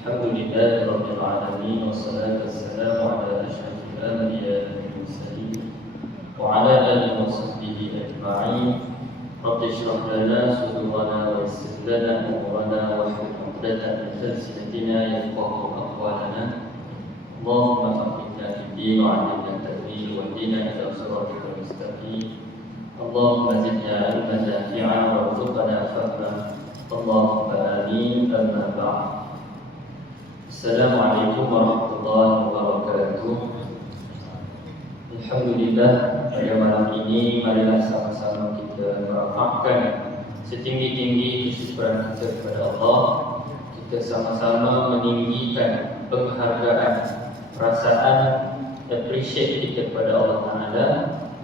Alhamdulillah Rabbil Alamin. Wassalatu wassalamu ala ashrafil anbiya wal mursalin wa ala alihi wa sahbihi ajma'in. Rabbi shrah lana sudurana wa yassir lana umurana wahlul 'uqdatam min lisanatina yafqahu aqwalana. Allahumma faqihna fid din wa 'allimna at-ta'wil wa hdina ila siratal mustaqim. Allahumma zidna ilman nafi'an warzuqna fahma. Allahumma amin. Amma ba'd. Assalamualaikum warahmatullahi wabarakatuh. Alhamdulillah, pada malam ini marilah sama-sama kita merafakkan setinggi-tinggi kesyukuran kita kepada Allah. Kita sama-sama meninggikan penghargaan, perasaan appreciate kita kepada Allah Ta'ala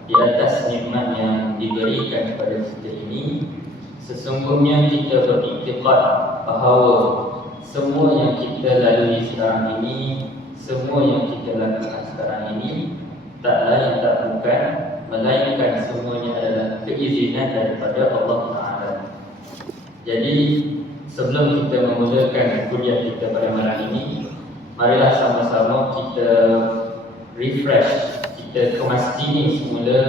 di atas nikmat yang diberikan kepada kita ini. Sesungguhnya kita beriktikad bahawa semua yang kita lalui sekarang ini, semua yang kita lakukan sekarang ini tak lain tak bukan melainkan semuanya adalah keizinan daripada Allah Ta'ala. Jadi sebelum kita memulakan kuliah kita pada malam ini, marilah sama-sama kita refresh, kita kemastini semula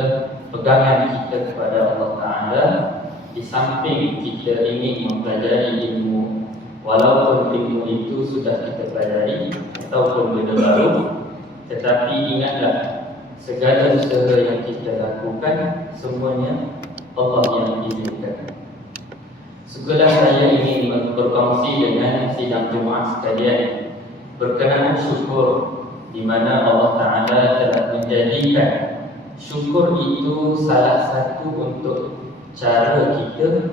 pegangan kita kepada Allah Ta'ala. Di samping kita ingin mempelajari ilmu, walaupun ilmu itu sudah kita pelajari ataupun benda baru, tetapi ingatlah segala usaha yang kita lakukan semuanya Allah yang izinkan. Segala saya ingin berkongsi dengan sidang Jumaat sekalian berkenaan syukur, di mana Allah Ta'ala telah menjadikan syukur itu salah satu untuk cara kita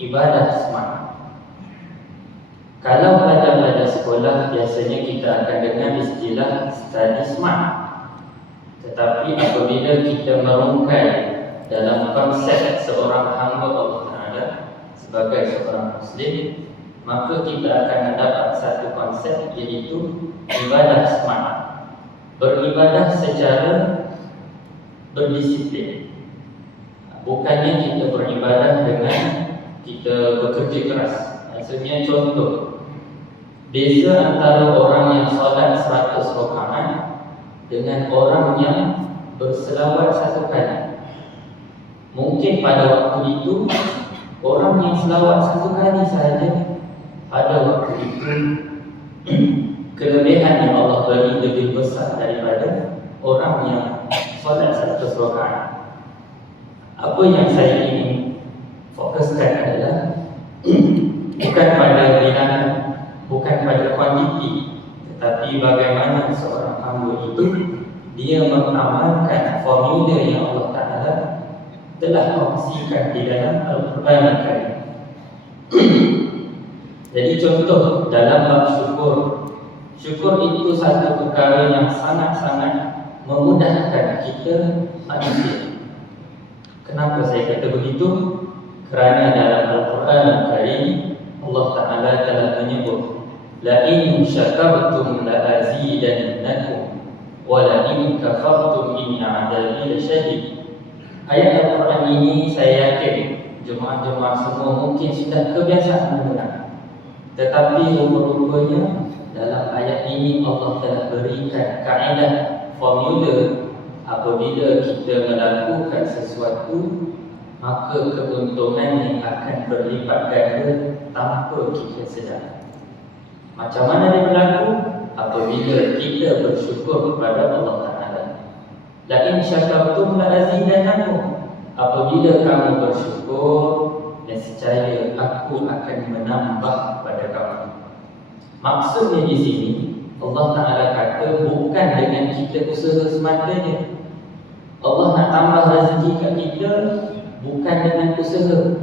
ibadah semata. Kalau pada sekolah biasanya kita akan dengar istilah study smart. Tetapi apabila kita merungkai dalam konsep seorang hamba Allah Ta'ala sebagai seorang Muslim, maka kita akan mendapat satu konsep, iaitu ibadah smart. Beribadah secara berdisiplin. Bukannya kita beribadah dengan kita bekerja keras. Maksudnya contoh, beza antara orang yang solat 100 rakaat dengan orang yang berselawat 1 kali. Mungkin pada waktu itu orang yang selawat 1 kali sahaja, pada waktu itu kelebihan yang Allah beri lebih besar daripada orang yang solat 100 rakaat. Apa yang saya ingin fokuskan adalah bukan pada bilangan, bukan pada kuantiti, tetapi bagaimana seorang hamba itu dia mengamalkan formula yang Allah Ta'ala telah kongsikan di dalam Al-Quran Al-Karim. Jadi contoh dalam bab syukur, syukur itu satu perkara yang sangat-sangat memudahkan kita manusia. Kenapa saya kata begitu? Kerana dalam Al-Quran Al-Karim Allah Ta'ala telah menyebut, la in syakartum la azidannakum wa la in kafartum inna adabi lasyadid. Ayat Al-Quran ini saya yakin jemaah-jemaah semua mungkin sudah kebiasaan mendengar. Tetapi rupa-rupanya dalam ayat ini Allah telah berikan kaedah, formula. Apabila kita melakukan sesuatu, maka keuntungannya akan berlipat ganda tanpa kita sedar. Macam mana dia berlaku? Apabila kita bersyukur kepada Allah Ta'ala. La in syakartum la azidannakum. Apabila kamu bersyukur, nescaya aku akan menambah pada kamu. Maksudnya di sini Allah Ta'ala kata bukan dengan kita usaha sematanya. Allah nak tambah rezeki kat kita bukan dengan usaha,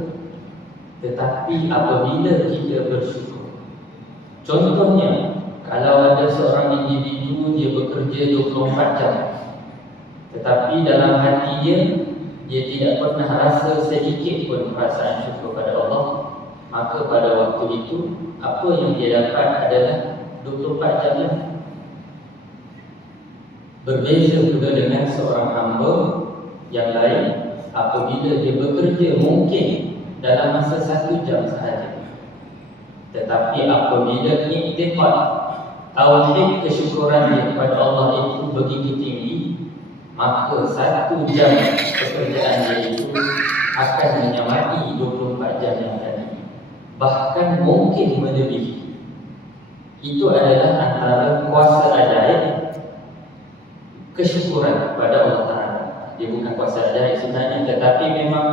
tetapi apabila kita bersyukur. Contohnya, kalau ada seorang individu dia bekerja 24 jam, tetapi dalam hati dia tidak pernah rasa sedikit pun perasaan syukur pada Allah, maka pada waktu itu apa yang dia dapat adalah 24 jam. Berbeza juga dengan seorang hamba yang lain, apabila dia bekerja mungkin dalam masa 1 jam sahaja, Tetapi apabila iktikad tauhid kesyukuran dia kepada Allah itu begitu tinggi, maka 1 jam pekerjaan dia itu akan menyamai 24 jam yang tadi, bahkan mungkin melebihi. Itu adalah antara kuasa ajaib kesyukuran kepada Allah Ta'ala. Dia bukan kuasa ajaib sebenarnya, tetapi memang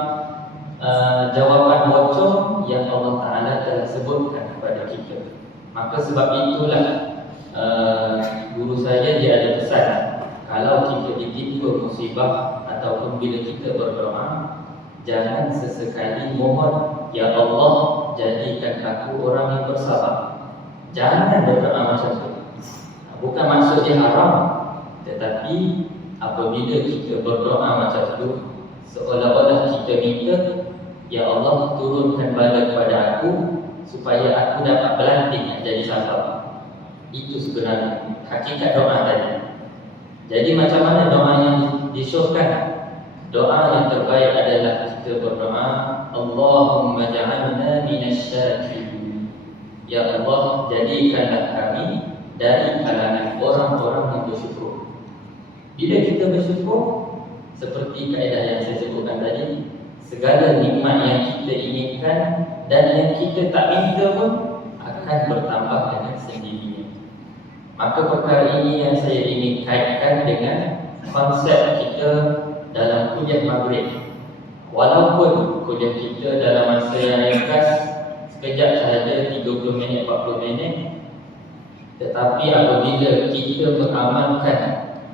jawapan bocor yang Allah Ta'ala telah sebutkan kepada kita. Maka sebab itulah guru saya dia ada pesan, kalau kita ditimpa musibah ataupun bila kita berdoa, jangan sesekali mohon, ya Allah jadikan aku orang yang bersabar. Jangan berdoa macam tu. Bukan maksud dia haram, tetapi apabila kita berdoa macam tu, seolah-olah kita minta, ya Allah turunkan bala kepada aku supaya aku dapat berlanting jadi sabar. Itu sebenarnya hakikat doa tadi. Jadi macam mana doa yang disyurkan? Doa yang terbaik adalah kita berdoa, Allahumma ja'alna minasyakirin. Ya Allah, jadikanlah kami dari kalangan orang-orang yang bersyukur. Bila kita bersyukur, seperti kaedah yang saya sebutkan tadi, segala nikmat yang kita inginkan dan yang kita tak minta pun akan bertambah dengan sendirinya. Maka perkara ini yang saya ingin kaitkan dengan konsep kita dalam kuliah maghrib. Walaupun kuliah kita dalam masa yang ringkas, sekejap sahaja 30 minit, 40 minit, tetapi apabila kita mengamalkan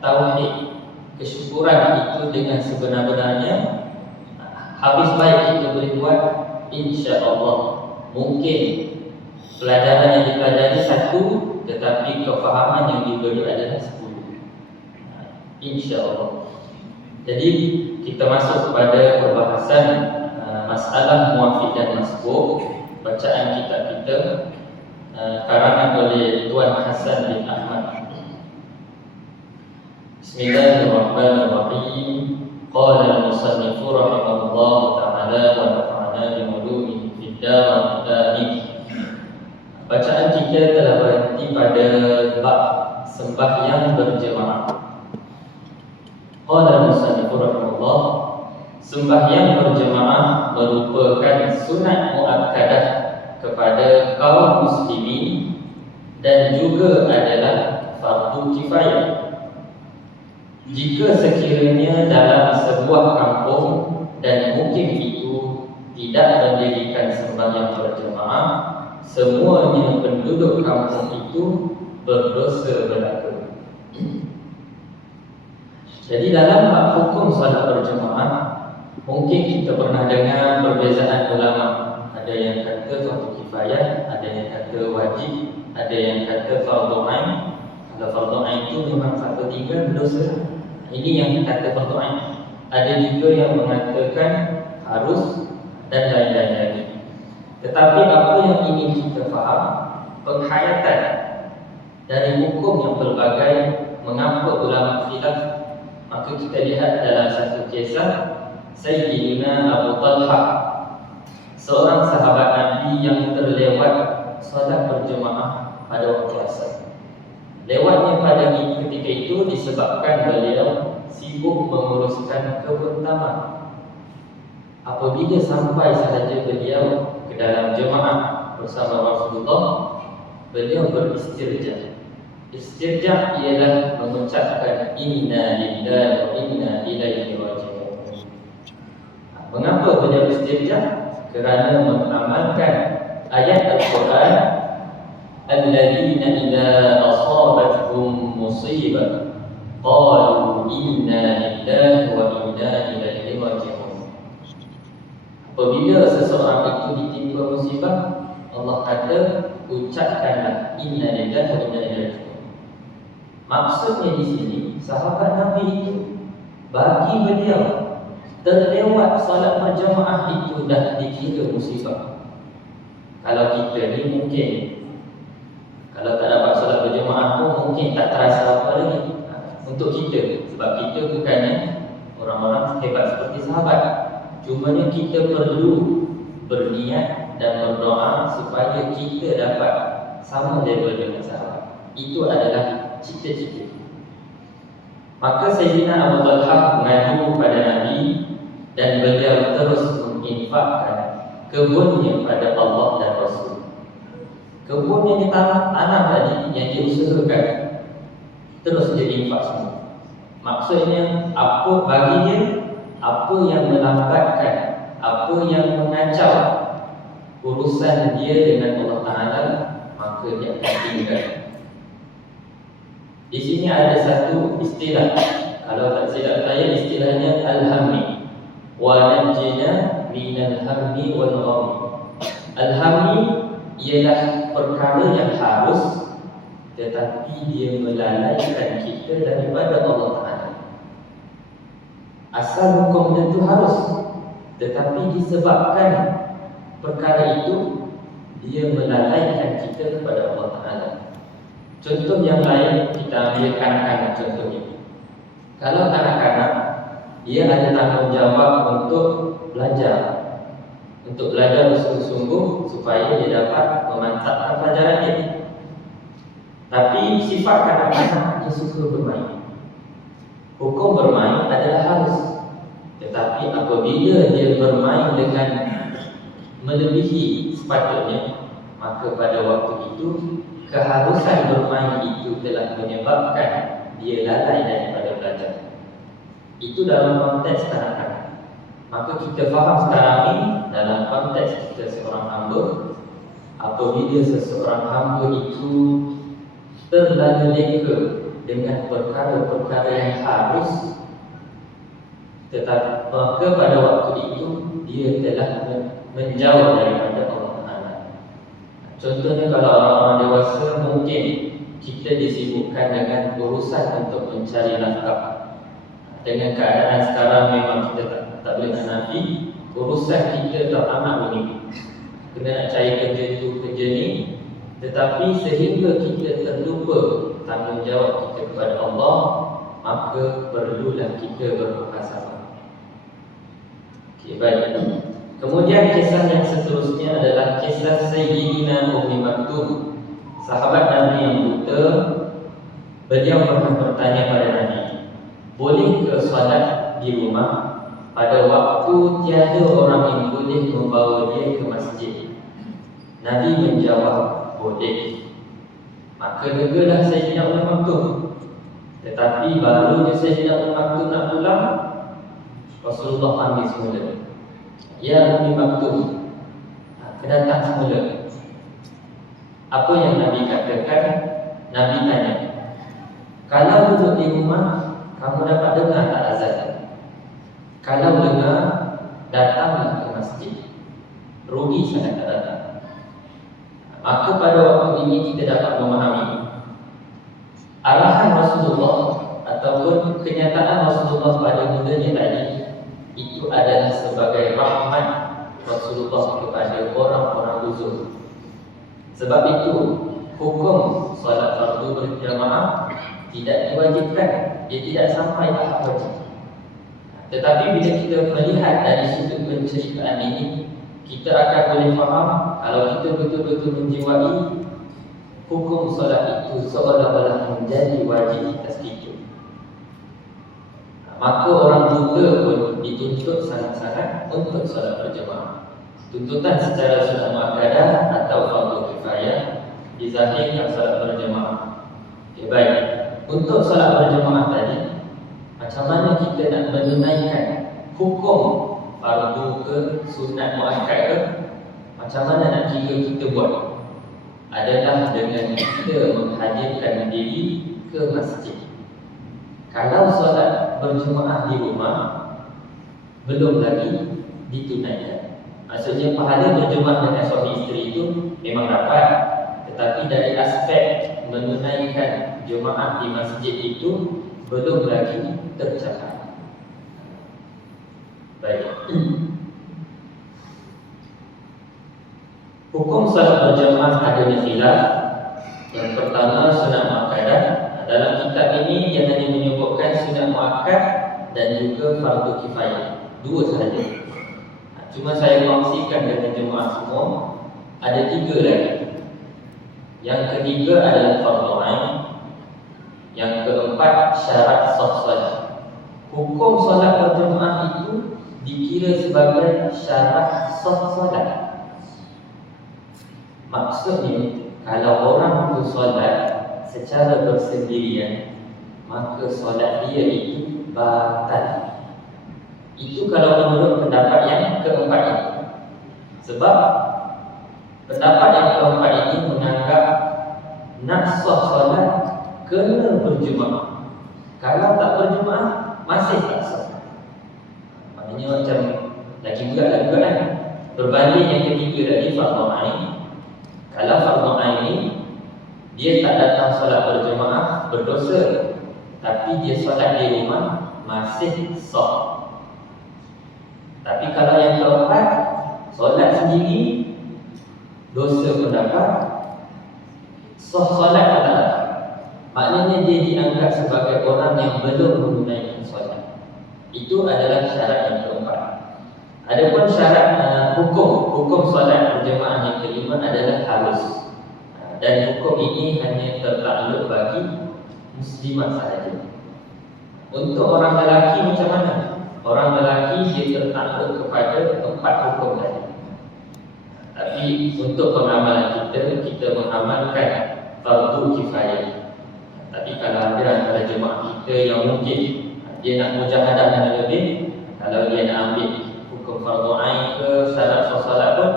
tauhid kesyukuran itu dengan sebenar-benarnya, habis baik kita boleh buat, insya-Allah. Mungkin pelajaran yang dipelajari 1, tetapi kefahaman yang diberi adalah 10, insya-Allah. Jadi kita masuk kepada perbahasan masalah muwafiq dan masbuk, bacaan kitab kita karangan oleh Tuan Hasan bin Ahmad. Bismillahirrahmanirrahim. Qala al-musannif rahimahullah ta'ala wa nafa'ana bi ulumihi fid dar amin. Bacaan kita telah berhenti pada bab sembahyang berjemaah. Qala al-musannif rahimahullah, sembahyang berjemaah merupakan sunat muakkadah kepada kaum muslimin dan juga adalah fardu kifayah. Jika sekiranya dalam sebuah kampung dan mukim itu tidak mendirikan sembahyang berjemaah, semuanya penduduk kampung itu berdosa belaka. Jadi dalam bab hukum salat berjemaah, mungkin kita pernah dengar perbezaan ulama. Ada yang kata fardu kifayah, ada yang kata wajib, ada yang kata fardu ain. Kalau fardu ain itu memang 1/3 berdosa. Ini yang kata fardu ain. Ada juga yang mengatakan harus dan lain-lain lagi. Tetapi apa yang ingin kita faham, penghayatan dari hukum yang pelbagai, mengapa ulama khilaf, maka kita lihat dalam satu kisah Sayyidina Abu Talha, seorang sahabat Nabi yang terlewat solat berjemaah pada waktu asar. Lewatnya pada ketika itu disebabkan beliau sibuk menguruskan kebun taman. Apabila sampai sahaja beliau ke dalam jemaah bersama Rasulullah, beliau beristirja. Istirja ialah mengucapkan inna lillahi wa inna ilaihi raji'un. Mengapa beliau istirja? Kerana mengamalkan ayat Al-Quran, alladzina idza asabatuhum musibah qalu inna lillahi wa inna ilaihi raji'un. Apabila seseorang itu ditimpa musibah, Allah kata ucapkanlah inna lillahi wa inna ilaihi raji'un. Maksudnya di sini, sahabat Nabi itu bagi beliau terlewat salat berjemaah itu dah dikira musibah. Kalau kita ni mungkin, kalau tak dapat salat berjemaah pun mungkin tak terasa apa lagi untuk kita. Sebab kita bukannya orang-orang hebat seperti sahabat. Cumanya kita perlu berniat dan berdoa supaya kita dapat sama level dengan sahabat. Itu adalah cita-cita. Maka Sayyidina Abu Talhah mengadu kepada Nabi dan beliau terus menginfakkan kebunnya pada Allah dan Rasul. Kebun yang ditanam tadi, yang diusahakan, terus dia infak semua. Maksudnya apa bagi dia, apa yang melambatkan, apa yang mengacau urusan dia dengan Allah Ta'ala, maka dia akan tinggal. Di sini ada satu istilah, kalau tak silap saya istilahnya al-hammi. Wa najjina minal hammi wal ghammi. Al-hammi ialah perkara yang harus, tetapi dia melalaikan kita daripada Allah Ta'ala. Asal hukum tentu harus, tetapi disebabkan perkara itu, dia melalaikan kita kepada Allah Ta'ala. Contoh yang lain, kita ambil kanak-kanak contohnya. Kalau kanak-kanak, dia ada tanggungjawab untuk belajar, bersungguh-sungguh supaya dia dapat memantapkan pelajaran dia. Tapi sifat kanak-kanak, dia suka bermain. Hukum bermain adalah harus, tetapi apabila dia bermain dengan melebihi sepatutnya, maka pada waktu itu keharusan bermain itu telah menyebabkan dia lalai daripada belajar. Itu dalam konteks kanak-kanak. Maka kita faham sekarang ini dalam konteks kita seorang hamba, apabila seseorang hamba itu terlalu leka dengan perkara-perkara yang harus, tetapi maka pada waktu itu dia telah menjauh daripada Allah Ta'ala. Contohnya kalau orang-orang dewasa, mungkin kita disibukkan dengan urusan untuk mencari nafkah. Dengan keadaan sekarang memang kita tak boleh menafi, urusan kita teramat rumit. Kena nak cari kerja tu, kerja ni, tetapi sehingga kita terlupa tanggungjawab kita kepada Allah, maka perlulah kita bermuhasabah. Okey, baik. Kemudian kisah yang seterusnya adalah kisah Sayyidina Ummi Maktum, sahabat Nabi yang buta. Beliau pernah bertanya pada Nabi, boleh ke solat di rumah pada waktu tiada orang yang boleh membawa dia ke masjid? Nabi menjawab, boleh. Maka legalah Sayyidina Ummi Maktum. Tetapi baru je Sayyidina Ummi Maktum nak pulang, Rasulullah panggil semula, ya Ummi Maktum, kedatang semula. Apa yang Nabi katakan? Nabi tanya, kalau duduk di rumah, kamu dapat dengar tak azan? Kalau dengar, datanglah ke masjid. Rugi sangat tak datang. Maka pada waktu ini kita dapat memahami arahan Rasulullah ataupun kenyataan Rasulullah pada mudanya tadi, itu adalah sebagai rahmat Rasulullah kepada orang-orang uzur. Sebab itu hukum solat fardu berjamaah tidak diwajibkan, dia tidak sampai tahap wajib. Tetapi bila kita melihat dari sudut penceritaan ini, kita akan boleh faham kalau kita betul-betul menjiwai hukum solat itu seolah-olah menjadi wajib atas kita. Maka orang buta pun dituntut sangat-sangat untuk solat berjemaah. Tuntutan secara sunnah muakkadah atau fardu kifayah, dizahirkan solat berjemaah. Okay, baik. Untuk solat berjemaah tadi, macam mana kita nak menunaikan hukum fardu ke sunat muakkad ke? Macam mana nak kira kita buat? Adalah dengan kita menghadirkan diri ke masjid. Kalau solat berjemaah di rumah, belum lagi ditunaikan. Maksudnya pahala berjemaah dengan suami isteri itu memang dapat, tetapi dari aspek menunaikan jemaah di masjid itu belum lagi tercapai. Baik. Hukum salat berjamaah ada khilaf. Yang pertama sunat muakkadah. Dalam kitab ini dia hanya menyebutkan sunat muakkad dan juga fardu kifayah, dua sahaja. Cuma saya kongsikan dengan jemaah semua, ada 3 lagi. Yang ketiga adalah fardu ain. Yang keempat syarat sah solat. Hukum solat berjemaah itu dikira sebagai syarat sah solat. Maksudnya, kalau orang itu solat secara bersendirian, maka solat dia itu batal. Itu kalau menurut pendapat yang keempat ini. Sebab pendapat yang keempat ini menganggap nak sah solat kena berjemaah. Kalau tak berjemaah masih tak sah. Maknanya macam lagi berat juga kan. Berbanding yang ketiga tadi fardu ain. Kalau fardu ain ni dia tak datang solat berjemaah berdosa, tapi dia solat di rumah masih sah. Tapi kalau yang keempat, solat sendiri dosa pendapat, sah solat tak datang. Maknanya dia dianggap sebagai orang yang belum menunaikan solat. Itu adalah syarat yang keempat. Adapun syarat hukum solat berjemaah yang kelima adalah harus. Dan hukum ini hanya tertakluk bagi muslimat sahaja. Untuk orang lelaki macam mana? Orang lelaki dia tertakluk kepada 4 hukum tadi. Tapi untuk pengamalan kita mengamalkan fardu kifayah. Tapi kalau ada antara jemaah kita yang mungkin dia nak mujahadah dengan lebih, kalau dia nak ambil hukum fardu ain ke syarat solat pun,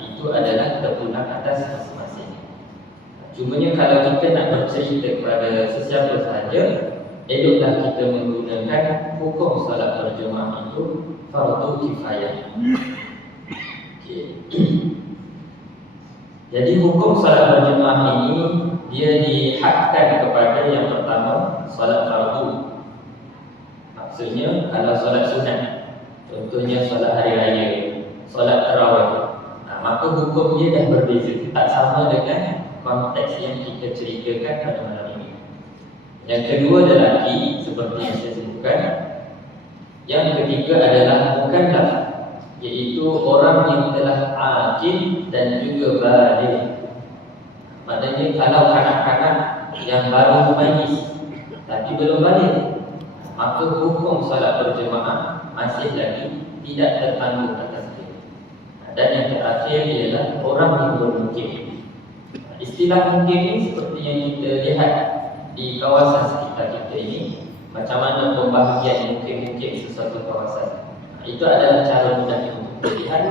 itu adalah terpulang atas masing-masing. Cumanya kalau kita nak bercerita kepada sesiapa sahaja, eloklah kita menggunakan hukum solat berjemaah itu fardu kifayah. Jadi hukum solat berjemaah ini dia dihadkan kepada yang pertama solat fardu. Maksudnya kalau solat sunat, contohnya solat hari raya, solat tarawih, maka hukum dia dah berbeza, tak sama dengan konteks yang kita ceritakan pada malam ini. Yang kedua lelaki, seperti yang saya sebutkan. Yang ketiga adalah mukallaf, iaitu orang yang telah aqil dan juga baligh. Maknanya kalau kanak-kanak yang baru mumayyiz tapi belum baligh, maka hukum solat berjemaah masih lagi tidak tertanggung atas dia. Dan yang terakhir ialah orang yang bermukim. Istilah mukim ini seperti yang kita lihat di kawasan sekitar kita ini, macam mana pembahagian mukim-mukim sesuatu kawasan. Itu adalah cara mudah untuk melihat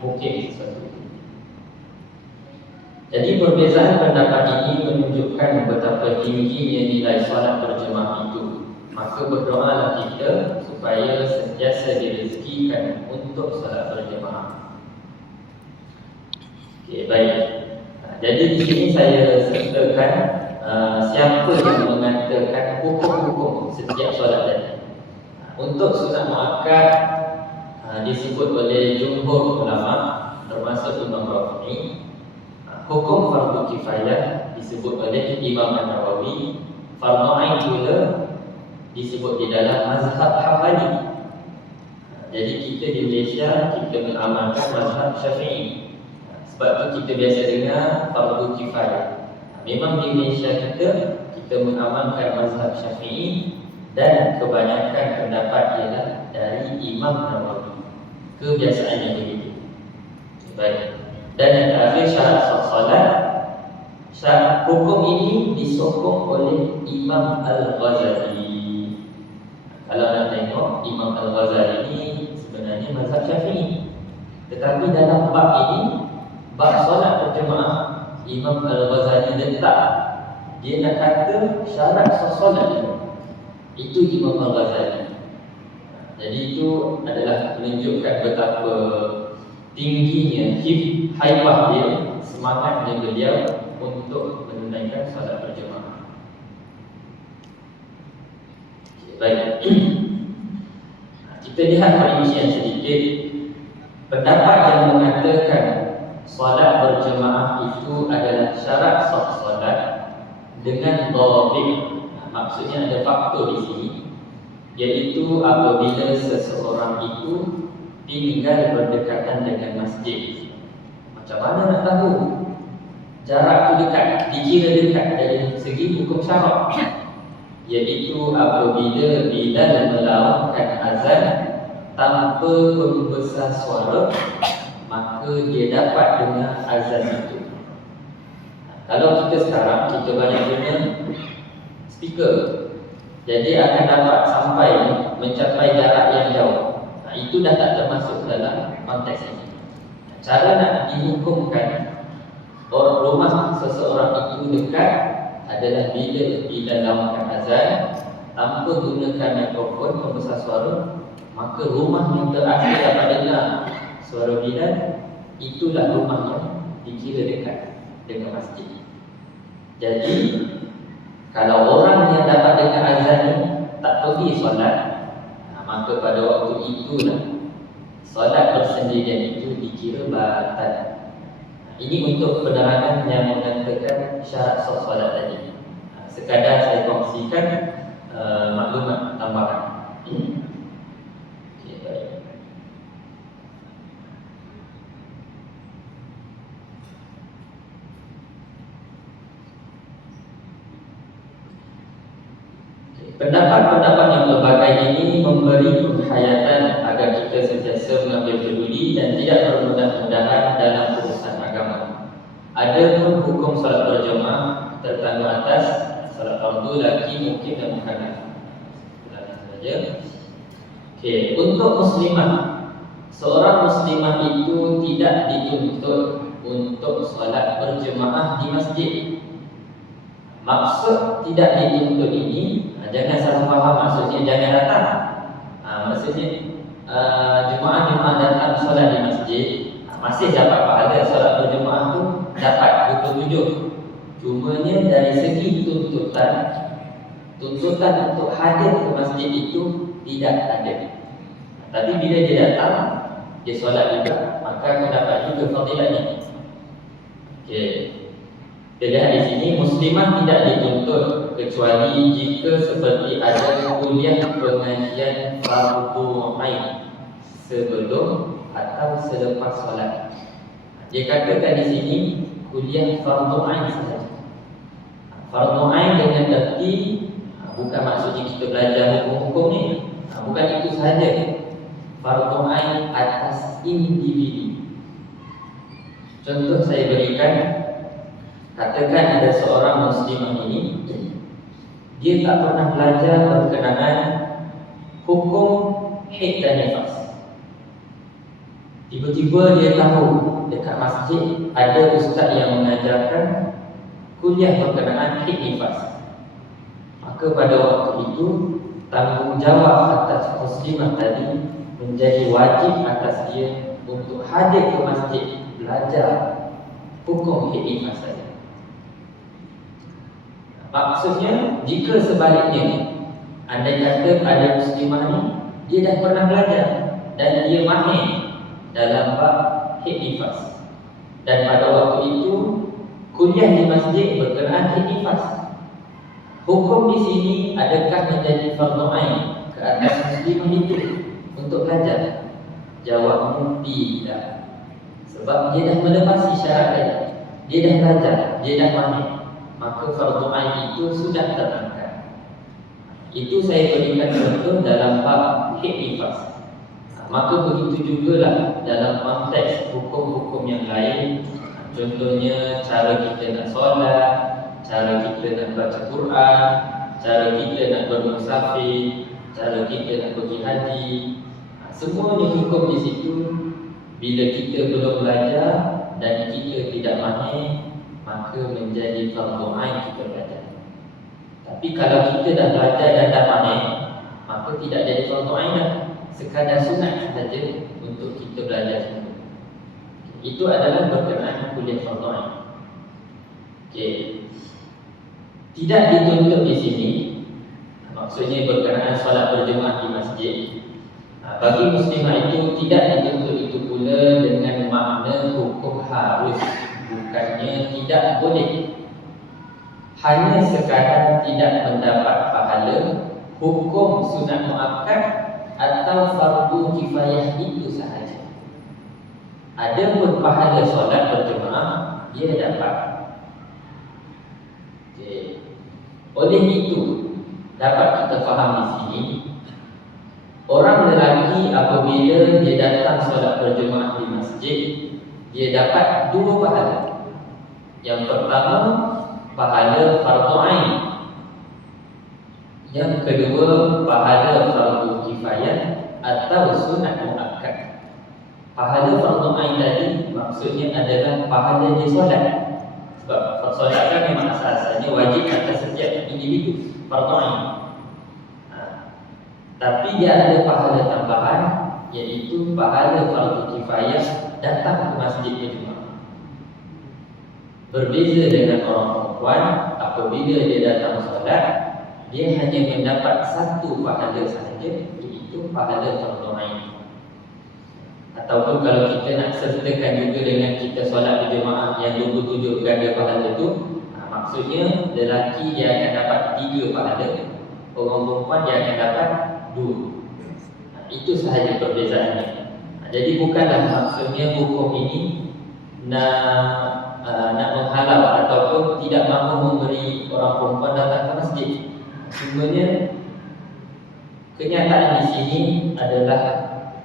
mukim sesuatu. Jadi perbezaan pendapat ini menunjukkan betapa tingginya nilai solat berjemaah itu. Maka berdoalah kita supaya sentiasa direzekikan untuk solat berjemaah. Okey, baik. Jadi di sini saya sertakan siapa yang mengatakan hukum-hukum setiap solat tadi. Untuk sunat muakkad disebut oleh jumhur ulama termasuk Imam Rafi'i. Hukum fardu kifayah disebut oleh Imam An-Nawawi. Fardu ain pula disebut di dalam mazhab Hambali. Jadi kita di Malaysia kita mengamalkan mazhab Syafi'i. Sebab tu kita biasa dengar fardu kifayah. Memang di Malaysia kita mengamalkan mazhab Syafi'i dan kebanyakan pendapat ialah dari Imam Nawawi. Kebiasaannya begitu. Baik. Dan yang terakhir syarat sah solat. Syarat hukum ini disokong oleh Imam Al-Ghazali. Kalau nak tengok Imam Al-Ghazali ini sebenarnya mazhab Syafi'i, tetapi dalam bab ini, bab solat berjemaah, Imam Al-Ghazali letak dia nak kata syarat sah solat itu Imam Al-Ghazali. Jadi itu adalah menunjukkan betapa tingginya haibah dia, semangatnya beliau untuk menunaikan solat berjemaah. Baik. Kita lihat perincian sedikit. Pendapat yang mengatakan solat berjemaah itu adalah syarat sah solat dengan dhabit. Maksudnya ada faktor di sini, iaitu apabila seseorang itu tinggal berdekatan dengan masjid. Macam mana nak tahu jarak itu dekat, dikira dekat dari segi hukum syarak? Iaitu apabila Bilal melaungkan azan tanpa membesar suara, maka dia dapat dengar azan itu. Kalau kita sekarang, kita banyak guna speaker, jadi akan dapat sampai mencapai jarak yang jauh. Itu dah tak termasuk dalam konteks ini. Cara nak dihukumkan rumah seseorang itu dekat adalah bila laungkan azan tanpa gunakan mikrofon pembesar suara, maka rumah yang terakhir dapat dengar suara Bilal, itulah rumah yang dikira dekat dengan masjid. Jadi kalau orang yang dapat dengar azan ni tak pergi solat, maka pada waktu itulah solat bersendirian itu dikira batal. Ini untuk penerangan yang mengatakan syarat sah solat tadi. Sekadar saya kongsikan maklumat tambahan. Okey, baik. Pendapat-pendapat yang berbagai ini memberi penghayatan agar kita sentiasa mengambil peduli dan tidak bermudah-mudahan dalam urusan agama. Adapun hukum solat berjemaah tertangga atas solat fardu laki mungkin dan mukallaf. Saja. Okey, untuk muslimah, seorang muslimah itu tidak dituntut untuk solat berjemaah di masjid. Maksud tidak dituntut ini, jangan salah faham, maksudnya jangan datang. Maksudnya jemaah datang solat di masjid masih dapat pahala solat berjemaah tu, dapat betul-betul. Cumanya dari segi tuntutan untuk hadir ke masjid itu tidak ada. Tapi bila dia datang, dia solat juga, maka akan dapat juga fadilahnya. Okey. Kita lihat di sini, muslimah tidak dituntut kecuali jika seperti ada kuliah pengajian fardu ain sebelum atau selepas solat. Dia katakan di sini kuliah fardu ain sahaja. Fardu ain dengan erti bukan maksudnya kita belajar hukum-hukum ni, bukan itu sahaja. Fardu ain atas individu. Contoh saya berikan, katakan ada seorang muslimah ini, dia tak pernah belajar berkenaan hukum haid dan nifas. Tiba-tiba dia tahu dekat masjid ada ustaz yang mengajarkan kuliah berkenaan haid nifas. Maka pada waktu itu tanggungjawab atas muslimah tadi menjadi wajib atas dia untuk hadir ke masjid belajar hukum haid nifas saja. Maksudnya, jika sebaliknya, andai kata ada muslimah ni, dia dah pernah belajar dan dia mahir dalam bab haid nifas, dan pada waktu itu kuliah di masjid berkenaan haid nifas, hukum di sini adakah menjadi fardu ain ke atas muslimah itu untuk belajar? Jawabnya tidak. Sebab dia dah melepasi syarat tadi, dia dah belajar, dia dah mahir, maka fardu ain itu sudah terangkat. Itu saya berikan contoh dalam bab haid nifas. Maka begitu jugalah dalam konteks hukum-hukum yang lain. Contohnya cara kita nak solat, cara kita nak baca Quran, cara kita nak bermusafir, cara kita nak pergi haji. Semuanya hukum di situ. Bila kita belum belajar dan kita tidak mahir, maka menjadi fardu ain kita belajar. Tapi kalau kita dah belajar dan dah mahir, maka tidak jadi fardu ain dah. Sekadar sunat saja untuk kita belajar semua. Itu adalah berkenaan kuliah fardu ain. Okey. Tidak dituntut di sini, maksudnya berkenaan solat berjemaah di masjid. Bagi muslimah itu tidak dituntut itu pula dengan makna hukum harus, bukannya tidak boleh. Hanya sekadar tidak mendapat pahala hukum sunat muakkad atau fardu kifayah itu sahaja. Adapun pahala solat berjemaah dia dapat. Okay. Oleh itu dapat kita faham di sini, orang lelaki apabila dia datang solat berjemaah di masjid, dia dapat dua pahala. Yang pertama, pahala fardu ain. Yang kedua, pahala fardu kifayah atau sunat muakkad. Pahala fardu ain tadi maksudnya adalah pahala dia solat. Sebab solat kan memang asalnya wajib atas setiap individu, fardu ain. Tapi dia ada pahala tambahan, iaitu pahala fardu kifayah datang ke masjid berjemaah. Berbeza dengan orang perempuan, apabila dia datang solat, dia hanya mendapat satu pahala sahaja, iaitu pahala fardu ain. Ataupun kalau kita nak sertakan juga dengan kita solat berjemaah yang 27 ganda pahala itu, maksudnya lelaki dia akan dapat 3 pahala, orang perempuan dia akan dapat 2. Itu sahaja perbezaannya. Jadi bukanlah maksudnya hukum ini nak menghalau ataupun tidak mahu memberi orang perempuan datang ke masjid. Sebenarnya kenyataan di sini adalah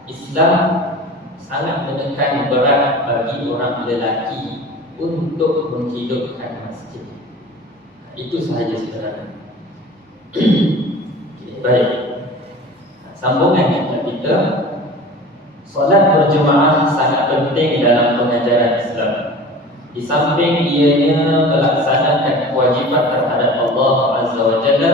Islam sangat menekan berat bagi orang lelaki untuk menghidupkan masjid. Itu sahaja sebenarnya. Okay, baik. Sambungan kita, solat berjemaah sangat penting dalam pengajaran Islam. Di samping ianya melaksanakan kewajipan terhadap Allah Azza wa Jalla,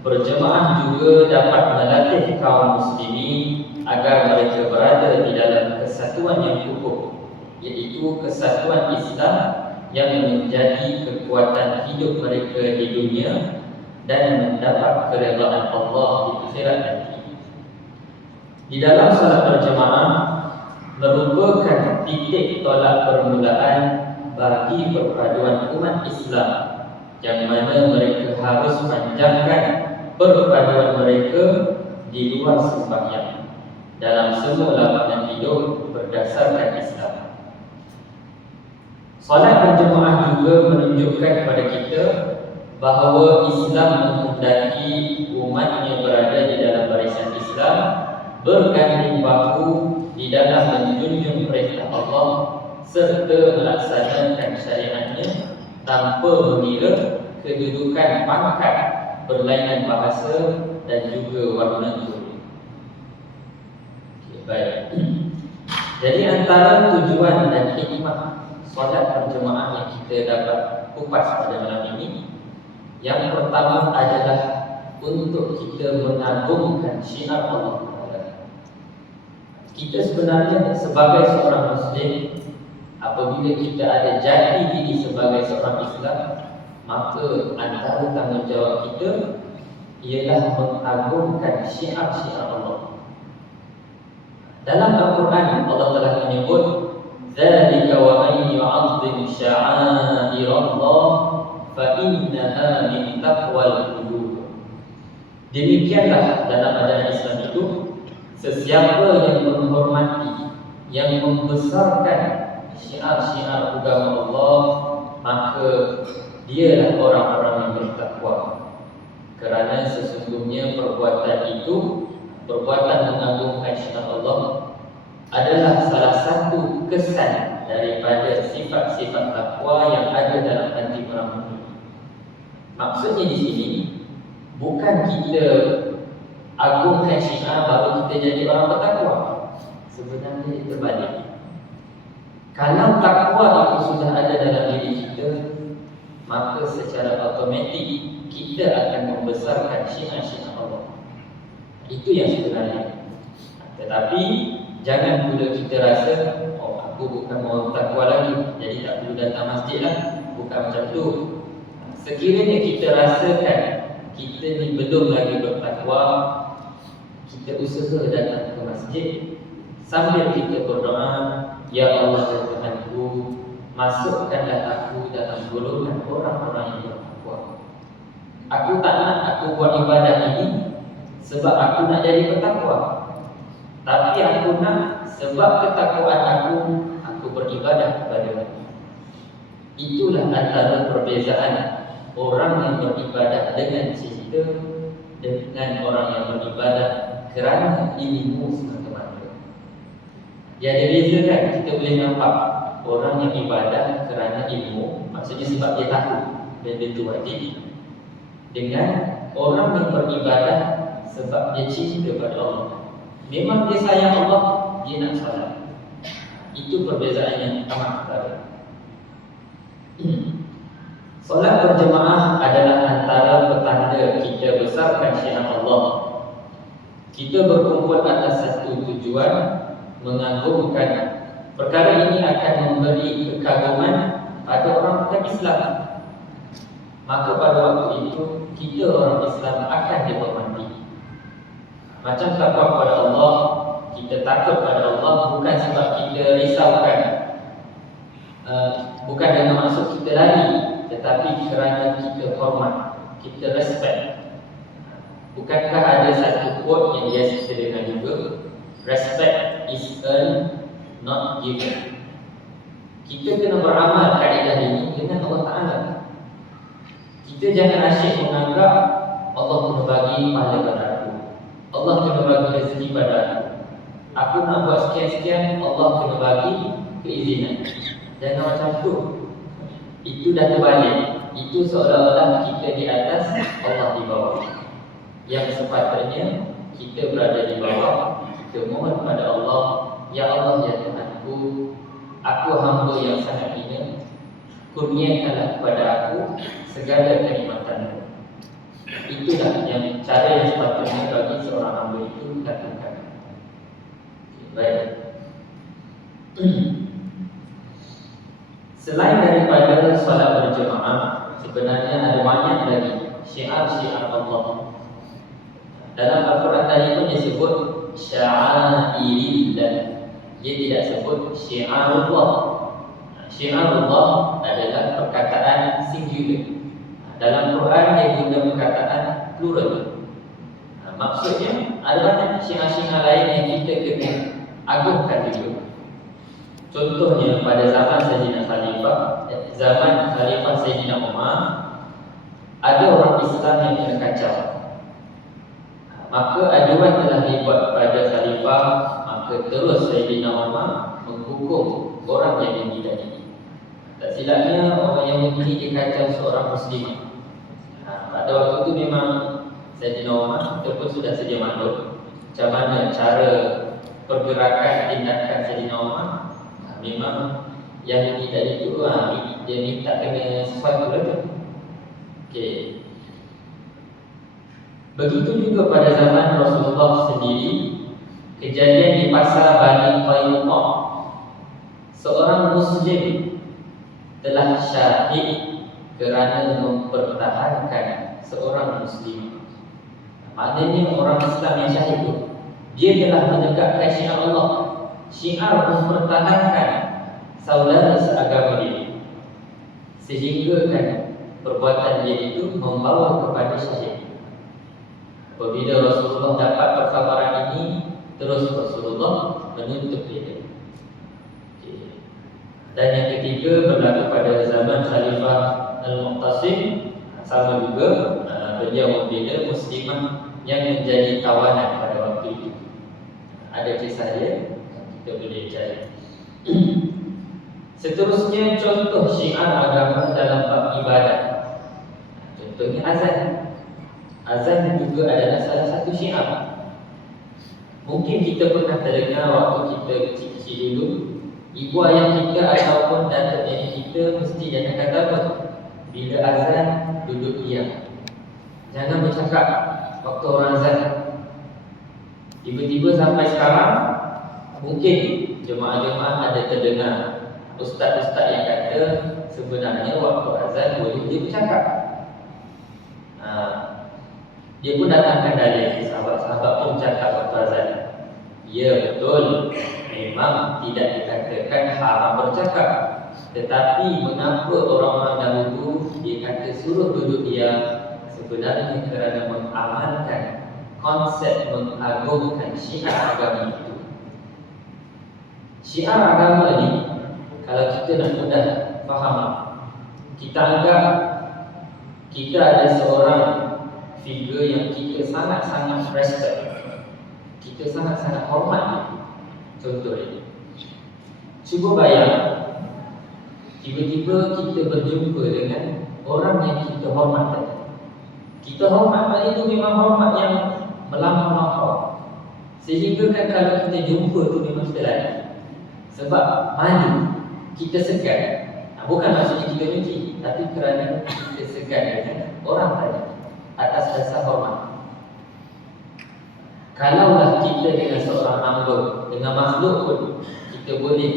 berjemaah juga dapat melatih kaum muslimin agar mereka berada di dalam kesatuan yang utuh, iaitu kesatuan Islam yang menjadi kekuatan hidup mereka di dunia dan mendapat keredaan Allah di akhirat nanti. Di dalam salat berjemaah merupakan titik tolak permulaan bagi perpaduan umat Islam, yang mana mereka harus panjangkan perpaduan mereka di luar sembahyang dalam semua lapangan hidup berdasarkan Islam. Salat berjemaah juga menunjukkan kepada kita bahawa Islam menghendaki umatnya berada di dalam barisan Islam, berganding bahu di dalam menjunjung perintah Allah serta melaksanakan syariatnya tanpa mengira kedudukan pangkat, berlainan bahasa dan juga warna kulit. Baik. Jadi antara tujuan dan hikmah solat berjemaah yang kita dapat kupas pada malam ini, yang pertama adalah untuk kita mengagungkan syiar Allah. Kita sebenarnya sebagai seorang Muslim, apabila kita ada jati diri sebagai seorang Islam, maka antara tanggungjawab kita ialah mengagungkan syiar-syiar Allah. Dalam Al-Quran Allah telah menyebut, "Dzalika wa may yu'azzim sya'airallah fa innaha min taqwal qulub." Demikianlah dalam ajaran Islam itu, sesiapa yang menghormati, yang membesarkan syiar-syiar agama Allah, maka dialah orang-orang yang bertakwa. Kerana sesungguhnya perbuatan itu, perbuatan mengagungkan syiar Allah, adalah salah satu kesan daripada sifat-sifat takwa yang ada dalam hati para mukmin. Maksudnya di sini bukan kita agungkan syiar baru kita jadi orang bertakwa. Sebenarnya terbalik. Kalau takwa itu sudah ada dalam diri kita, maka secara automatik kita akan membesarkan syiar-syiar Allah. Itu yang sebenarnya. Tetapi jangan pula kita rasa, oh aku bukan orang takwa lagi, jadi tak perlu datang masjid lah. Bukan macam tu. Sekiranya kita rasakan kita ni belum lagi bertakwa, kita usaha datang ke masjid sambil kita berdoa, "Ya Allah dan Tuhanku, masukkanlah aku dalam golongan orang-orang yang bertakwa. Aku tak nak aku buat ibadah ini sebab aku nak jadi bertakwa, Tapi aku nak sebab ketakwaan aku beribadah kepada-Mu. Itulah antara perbezaan orang yang beribadah dengan cinta dengan orang yang beribadah kerana ilmu semata-mata. Dia ada beza kan? Kita boleh nampak orang yang ibadah kerana ilmu, maksudnya sebab dia tahu benda itu wajib, dengan orang yang beribadah sebab dia cinta pada Allah. Memang dia sayang Allah, dia nak salat. Itu perbezaan yang amat ketara. Solat berjemaah adalah antara petanda kita besarkan syiar Allah. Kita berkumpul atas satu tujuan, mengagungkan. Perkara ini akan memberi kekaguman pada orang bukan Islam. Maka pada waktu itu kita orang Islam akan dihormati. Macam takwa kepada Allah, kita takut pada Allah bukan sebab kita risaukan, bukan dengan maksud kita lari, tetapi kerana kita hormat, kita respect. Bukankah ada satu quote yang biasa kita dengar juga, respect is earned, not given. Kita kena beramal kaedah ini dengan Allah Ta'ala. Kita jangan asyik menganggap Allah kena bagi pahala pada aku, Allah kena bagi rezeki pada aku nak buat sekian-sekian, Allah kena bagi keizinan. Jangan macam tu. Itu dah terbalik. Itu seolah-olah kita di atas, Allah di bawah. Yang sepatutnya kita berada di bawah. Kita mohon kepada Allah, ya Allah, ya Tuhanku, aku hamba yang sangat hina, kurniakanlah kepada aku segala kenikmatan-Mu. Itulah yang cara yang sepatutnya bagi seorang hamba itu lakukan. Baik. Selain daripada solat berjemaah, sebenarnya ada banyak lagi syiar-syiar Allah. Dalam Al-Quran tadi pun dia sebut sya'airillah. Dia tidak sebut syiarullah. Syiarullah adalah perkataan singular. Dalam Quran dia guna perkataan plural. Maksudnya ada banyak syiar-syiar lain yang kita kena agungkan juga. Contohnya pada zaman Sayyidina Khalifah, zaman Khalifah Sayyidina Umar, ada orang Islam yang kena kacau. Maka aduan telah dibuat kepada Khalifah, maka terus Sayyidina Umar menghukum orang yang Yahudi tadi. Tak silapnya orang Yahudi dikacau seorang Muslim. Pada waktu itu memang Sayyidina Umar, kita pun sudah sedia maklum macam mana cara pergerakan tindakan Sayyidina Umar. Memang yang ini tadi tu dia minta kena sesuatu lagi. Okey. Begitu juga pada zaman Rasulullah sendiri, kejadian di pasar Bani Qaynuqa. Seorang Muslim telah syahid kerana mempertahankan seorang Muslim. Maknanya orang Islam yang syahid itu, dia telah menegakkan syiar Allah, syiar mempertahankan saudara seagama dia, sehingga kan perbuatan dia itu membawa kepada syahid. Apabila Rasulullah dapat perkhabaran ini, terus Rasulullah menuntut dia. Dan yang ketiga berlaku pada zaman Khalifah Al-Muqtasim. Sama juga beliau membela Muslimah yang menjadi tawanan pada waktu itu. Ada kisah dia, kita boleh cari. Seterusnya contoh syiar agama dalam bab ibadah. Contohnya azan. Azan juga adalah salah satu syiar. Mungkin kita pernah terdengar waktu kita kecil-kecil dulu, ibu ayah kita ataupun datuk nenek kita mesti jangan kata apa, bila azan duduk diam, jangan bercakap waktu orang azan. Tiba-tiba sampai sekarang, mungkin jemaah-jemaah ada terdengar ustaz-ustaz yang kata sebenarnya waktu azan boleh dia bercakap. Dia pun datangkan dalil, sahabat-sahabat pun cakap waktu azan. Ya betul, memang tidak dikatakan haram bercakap, tetapi mengapa orang-orang dahulu dia kata suruh duduk diam? Sebenarnya kerana mengamalkan konsep mengagungkan syiar agama itu. Syiar agama ni, kalau kita nak mudah faham, kita anggap kita ada seorang figure yang kita sangat-sangat respect, kita sangat-sangat hormat. Contoh ini, cuba bayang, tiba-tiba kita berjumpa dengan orang yang kita hormat. Kita hormat tadi itu memang hormat yang melampau-lampau, sehingga kan kalau kita jumpa tu memang kita lari. Sebab malu, kita segan. Bukan maksudnya kita benci, tapi kerana kita segan dengan orang tadi atas dasar hormat. Kalaulah kita dengan seorang hamba, dengan makhluk pun kita boleh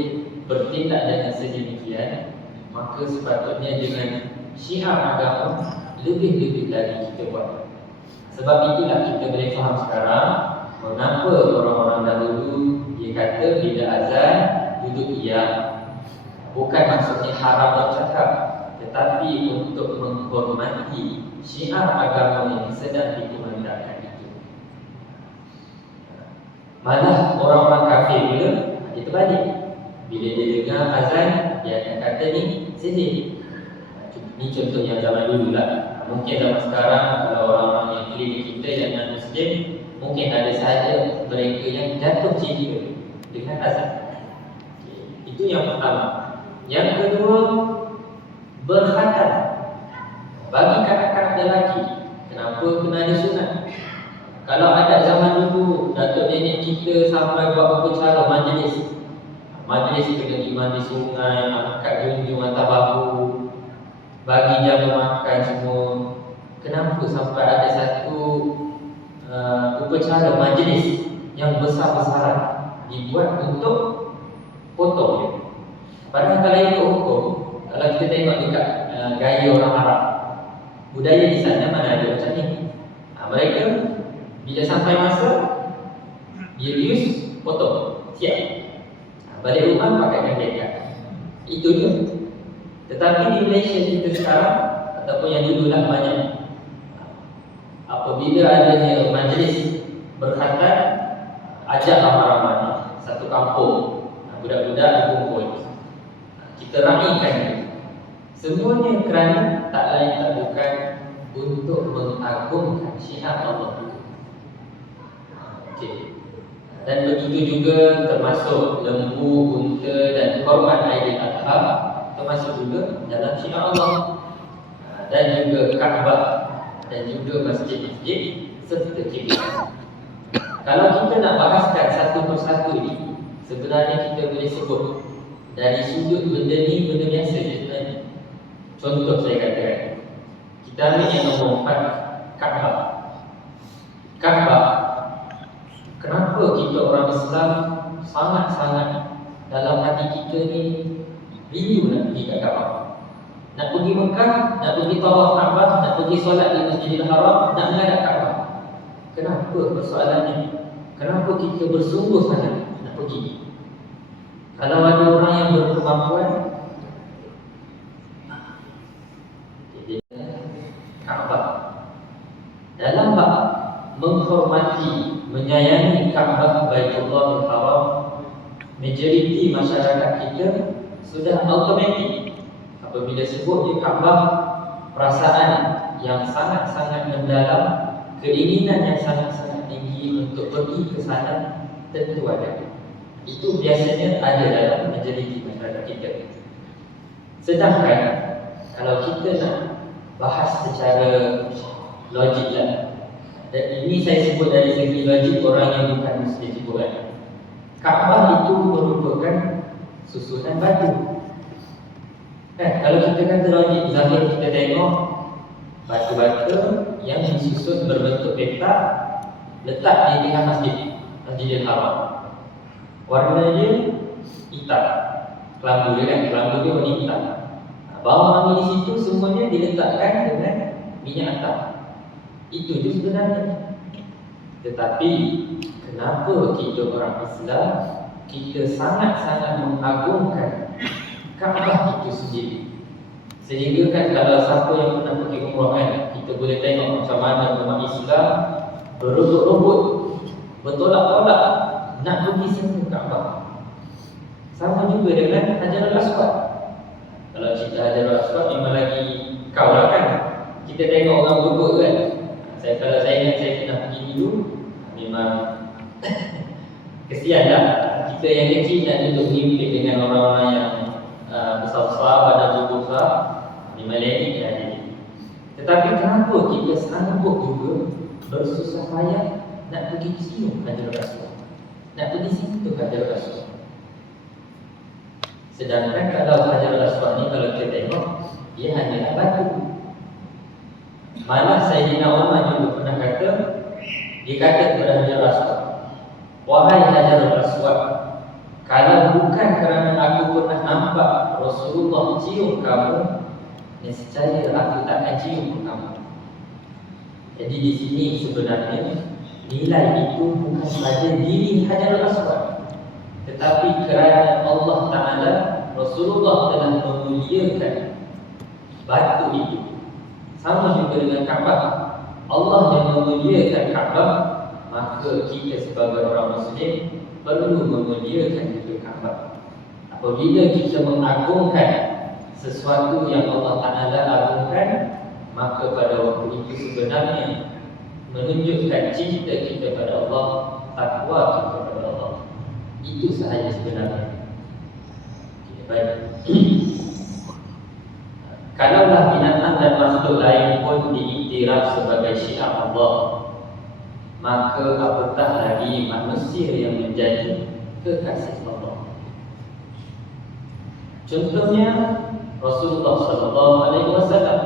bertindak dengan sedemikian, maka sepatutnya dengan syiar agama lebih-lebih lagi kita buat. Sebab itulah kita boleh faham sekarang mengapa orang-orang dahulu dia kata bila azan duduk diam. Bukan maksudnya haram bercakap, tetapi untuk menghormati syiar agama yang sedang dikumandangkan itu. Malah orang-orang kafir pula dia terbalik. Bila dia dengar azan, dia akan kata ni sihir. Ini contoh yang zaman dulu lah. Mungkin zaman sekarang kalau orang-orang yang keliling kita yang non-Muslim, mungkin ada sahaja mereka yang jatuh cinta dengan azan. Itu yang pertama. Yang kedua, berkhatam. Bagi kanak-kanak lelaki, kenapa kena ada sunat? Kalau ada zaman dulu, datuk nenek kita sampai buat upacara majlis. Majlis kena pergi mandi sungai, angkat junjung atas bahu, bagi jamu makan semua. Kenapa sampai ada satu upacara majlis yang besar-besaran dibuat untuk potong dia? Padahal kalau ikut hukum, kalau kita tengok dekat gaya orang Arab, budaya di sana mana ada macam ni. Mereka bila sampai masa dia use potong, siap. Balik rumah pakaikan dekat. Itu je. Tetapi di Malaysia kita sekarang, ataupun yang dulu lah banyak, apabila adanya majlis berkhatam, ajak ramai-ramai satu kampung, budak-budak berkumpul, kita raikan dia. Semuanya kerana tak lain tak bukan untuk mengagungkan syiar Allah. Okey. Dan begitu juga termasuk lembu, unta dan korban Aidil-Adha termasuk juga dalam syiar Allah. Dan juga Kaabah dan juga masjid-masjid serta kiblat. Kalau kita nak bahaskan satu persatu ini, sebenarnya kita boleh sebut dari sudut benda ni, benda biasa je sebenarnya. Contoh saya katakan, kita ambil yang nombor 4, Kaabah. Kaabah, kenapa kita orang Islam sangat-sangat dalam hati kita ni rindu nak pergi kat Kaabah? Nak pergi Mekah, nak pergi tawaf Kaabah, nak pergi solat di Masjidil Haram, nak menghadap Kaabah. Kenapa persoalannya? Kenapa kita bersungguh sangat nak pergi? Kalau ada orang yang berkemampuan, Kaabah. Dalam bab menghormati, menyayangi Kaabah Baitullahil Haram, majoriti masyarakat kita sudah automatik apabila sebut di Kaabah, perasaan yang sangat-sangat mendalam, keinginan yang sangat-sangat tinggi untuk pergi ke sana tentu ada. Itu biasanya ada dalam majoriti masyarakat kita. Sedangkan kalau kita nak bahas secara logik lah, dan ini saya sebut dari segi logik orang yang bukan Muslim juga. Kaabah itu merupakan susunan batu. Kalau kita kata logik zahir, kita tengok batu-batu yang disusun berbentuk petak, letak di tengah Masjidil Haram. Warna dia hitam, kelambu dia kan, kelambu dia warna hitam. Bawang wangi di situ semuanya diletakkan dengan minyak hitam. Itu je sebenarnya. Tetapi kenapa kita orang Islam, kita sangat-sangat mengagungkan Kaabah itu sendiri, sehingga kan kalau siapa yang pernah pergi umrah kan, kita boleh tengok macam mana umat Islam berebut-rebut, bertolak-tolak nak pergi sana Kaabah. Sama juga dengan Hajarul Aswad. Kalau cerita Hajarul Aswad memang lagi kau lah kan. Kita tengok orang duduk kan. Kalau saya ingat saya pernah pergi dulu, memang kesian lah. Kita yang kecil nak duduk mimpi dengan orang-orang yang besar-besar, badan tubuh besar, memang ledek ya. Tetapi kenapa kita sanggup juga bersusah payah nak pergi cium Hajarul Aswad, nak pergi situ Hajarul Aswad? Sedangkan kalau Hajarul Aswad ni kalau kita tengok, dia hanyalah batu. Malah Sayyidina Umar juga pernah kata, dia kata kepada Hajarul Aswad, wahai Hajarul Aswad, kalau bukan kerana aku pernah nampak Rasulullah cium kamu, nescaya aku takkan cium kamu. Jadi di sini sebenarnya nilai itu bukan sahaja diri Hajarul Aswad, tetapi kerana Allah Ta'ala, Rasulullah telah memuliakan batu itu. Sama juga dengan Kaabah. Allah yang memuliakan Kaabah, maka kita sebagai orang Muslim perlu memuliakan juga Kaabah. Apabila kita mengagungkan sesuatu yang Allah Ta'ala agungkan, maka pada waktu itu sebenarnya menunjukkan cinta kita pada Allah, takwa kita pada Allah. Itu sahaja sebenarnya. Baik. Kalaulah binatang dan makhluk lain pun diiktiraf sebagai syiar Allah, maka apatah lagi manusia yang menjadi kekasih Allah. Contohnya Rasulullah SAW.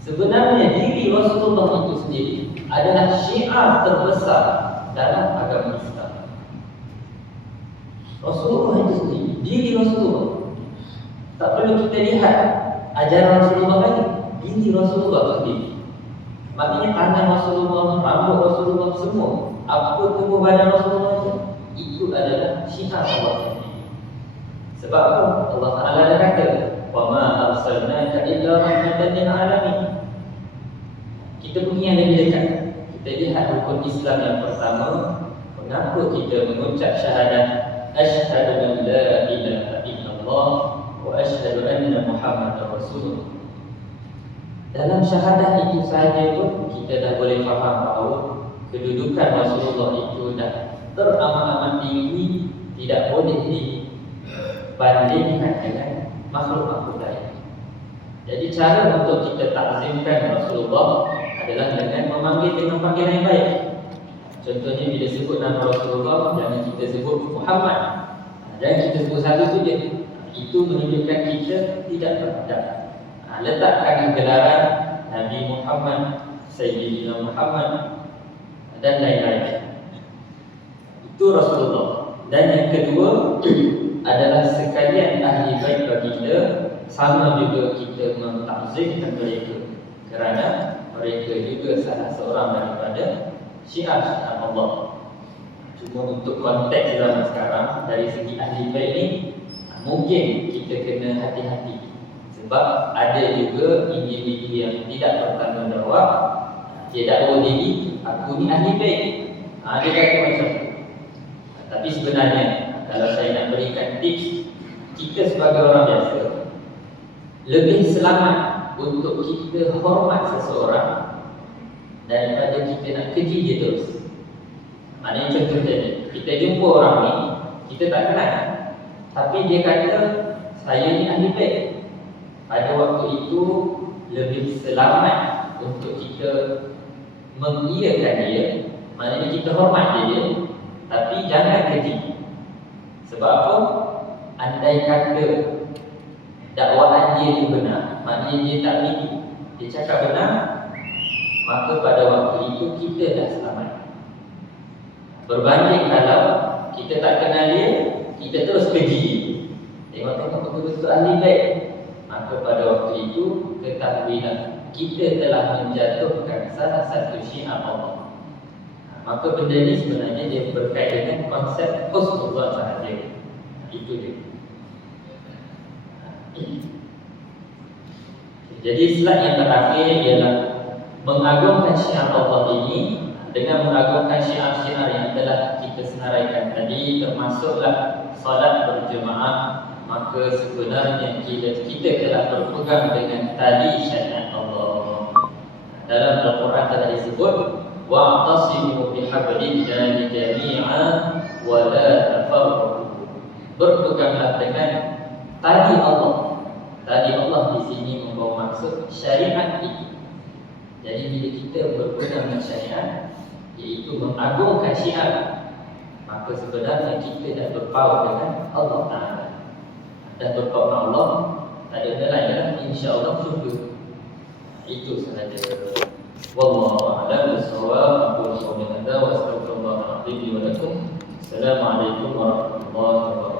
Sebenarnya diri Rasulullah itu sendiri adalah syiar terbesar dalam agama Islam. Rasulullah itu sendiri, diri Rasulullah. Tak perlu kita lihat ajaran Rasulullah lagi, diri Rasulullah itu sendiri. Maknanya tangan Rasulullah, rambut Rasulullah, semua apa tubuh badan Rasulullah itu adalah syiar Allah. Sebab apa? Allah Ta'ala dah kata, wa ma arsalnaka illa rahmatan lil alamin. Kita punya yang lebih dekat. Kita lihat rukun Islam yang pertama. Mengapa kita mengucap syahadat asyhadu an la ilaha illallah wa asyhadu anna Muhammadar Rasulullah. Dalam syahadat itu sahaja pun kita dah boleh faham bahawa kedudukan Rasulullah itu dah teramat-amat tinggi, tidak boleh dibandingkan dengan makhluk-makhluk lain. Jadi cara untuk kita takzimkan Rasulullah adalah dengan memanggil dengan panggilan yang baik. Contohnya bila sebut nama Rasulullah, jangan kita sebut Muhammad, jangan kita sebut satu tu je. Itu menunjukkan kita tidak beradab. Letakkan gelaran Nabi Muhammad, Sayyidina Muhammad dan lain-lain. Itu Rasulullah. Dan yang kedua adalah sekalian ahli bait baginda, sama juga kita mentakzimkan mereka kerana mereka juga salah seorang daripada syiar-syiar Allah. Cuma untuk konteks zaman sekarang, dari segi ahli bait ni mungkin kita kena hati-hati. Sebab ada juga individu yang tidak bertanggungjawab. Dia dakwa diri, aku ni ahli bait. Dia kata macam tu. Tapi sebenarnya kalau saya nak berikan tips, kita sebagai orang biasa lebih selamat untuk kita hormat seseorang daripada kita nak keji dia terus. Maknanya contoh tadi, kita jumpa orang ni, kita tak kenal, tapi dia kata saya ni ahli bait. Pada waktu itu lebih selamat untuk kita mengiyakan dia, maknanya kita hormat dia, tapi jangan keji. Sebab apa? Andai kata dakwaan dia itu benar, maknanya dia tak nipu, dia cakap benar, maka pada waktu itu kita dah selamat. Berbanding kalau kita tak kenal dia, kita terus keji, tengok-tengok betul-betul ahli bait, maka pada waktu itu ketahuilah kita telah menjatuhkan salah satu syiar Allah. Maka benda ini sebenarnya dia berkait dengan konsep husnuzan sahaja. Itu dia. Jadi slide yang terakhir ialah mengagungkan syiar Allah ini dengan mengagungkan syiar-syiar yang telah kita senaraikan tadi, termasuklah salat berjemaah, maka sebenarnya kita telah berpegang dengan tali syariat Allah. Dalam Al-Quran telah disebut wa'tasimu bihablillahi jami'an wa la tafarraqu. Berpeganglah dengan tali Allah. Tali Allah di sini membawa maksud syariat itu. Jadi bila kita berpegang dengan syariat, iaitu mengagungkan syiar, maka sebenarnya kita dah berpaut dengan Allah Ta'ala. Dah berpaut dengan Allah, tak ada benda lain adalah insya-Allah syurga. Itu sahaja. Wallahu a'lam bissawab. Aqulu qawli hadza wa astaghfirullahal azim li wa lakum. Assalamualaikum warahmatullahi wabarakatuh.